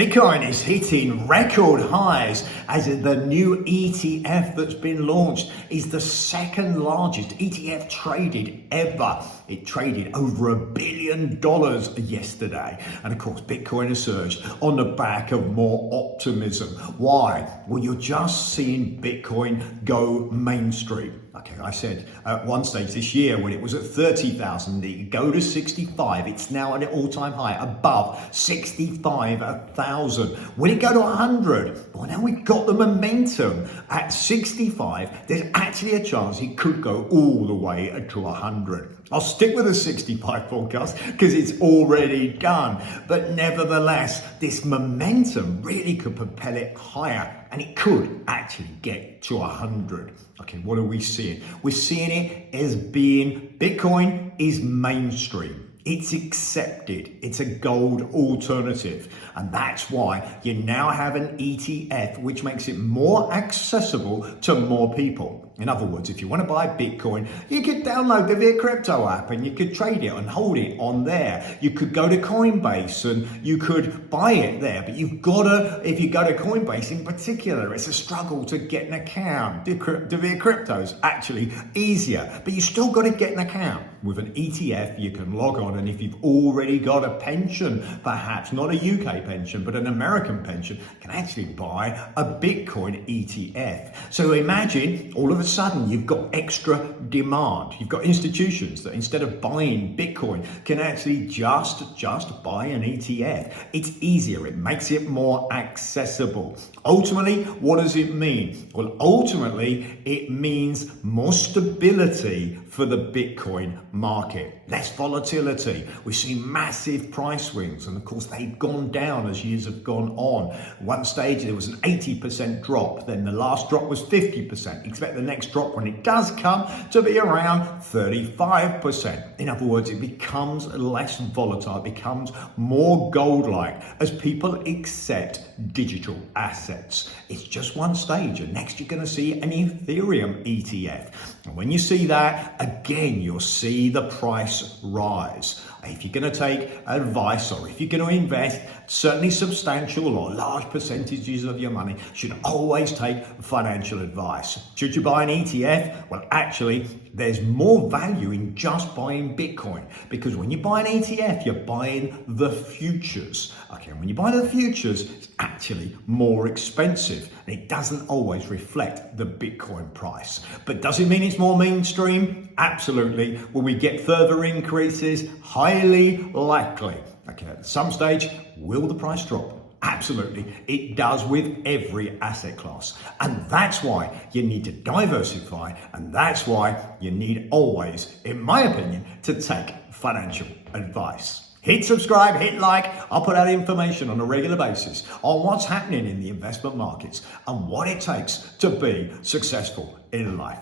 Bitcoin is hitting record highs as the new ETF that's been launched is the second largest ETF traded ever. It traded over $1 billion yesterday. And of course, Bitcoin has surged on the back of more optimism. Why? Well, you're just seeing Bitcoin go mainstream. Okay, I said at one stage this year when it was at 30,000, it could go to 65. It's now at an all-time high, above 65,000. Will it go to 100? Well, now we've got the momentum at 65. There's actually a chance it could go all the way to 100. I'll stick with the 65 forecast because it's already done. But nevertheless, this momentum really could propel it higher and it could actually get to 100. Okay, what are we seeing? We're seeing it as being Bitcoin is mainstream. It's accepted. It's a gold alternative. And that's why you now have an ETF, which makes it more accessible to more people. In other words, if you want to buy Bitcoin, you could download the Via Crypto app and you could trade it and hold it on there. You could go to Coinbase and you could buy it there. But you've got to, if you go to Coinbase in particular, it's a struggle to get an account. The Via Crypto is actually easier, but you still got to get an account. With an ETF, you can log on, and if you've already got a pension, perhaps not a UK pension, but an American pension, you can actually buy a Bitcoin ETF. So imagine all of a sudden you've got extra demand. You've got institutions that instead of buying Bitcoin can actually just buy an ETF. It's easier. It makes it more accessible. Ultimately, what does it mean? Well, ultimately, it means more stability for the Bitcoin market, less volatility. We've seen massive price swings, and of course they've gone down as years have gone on. At one stage there was an 80% drop, then the last drop was 50%. Expect the next drop when it does come to be around 35%. In other words, it becomes less volatile, it becomes more gold-like as people accept digital assets. It's just one stage, and next you're going to see an Ethereum ETF. And when you see that, again, you'll see the price rise. If you're going to take advice or if you're going to invest, certainly substantial or large percentages of your money, should always take financial advice. Should you buy an ETF? Well, actually, there's more value in just buying Bitcoin, because when you buy an ETF, you're buying the futures. Okay, and when you buy the futures, it's actually more expensive, and it doesn't always reflect the Bitcoin price. But does it mean it's more mainstream? Absolutely. Will we get further increases? Highly likely. Okay, at some stage, will the price drop? Absolutely. It does with every asset class. And that's why you need to diversify. And that's why you need always, in my opinion, to take financial advice. Hit subscribe, hit like. I'll put out information on a regular basis on what's happening in the investment markets and what it takes to be successful in life.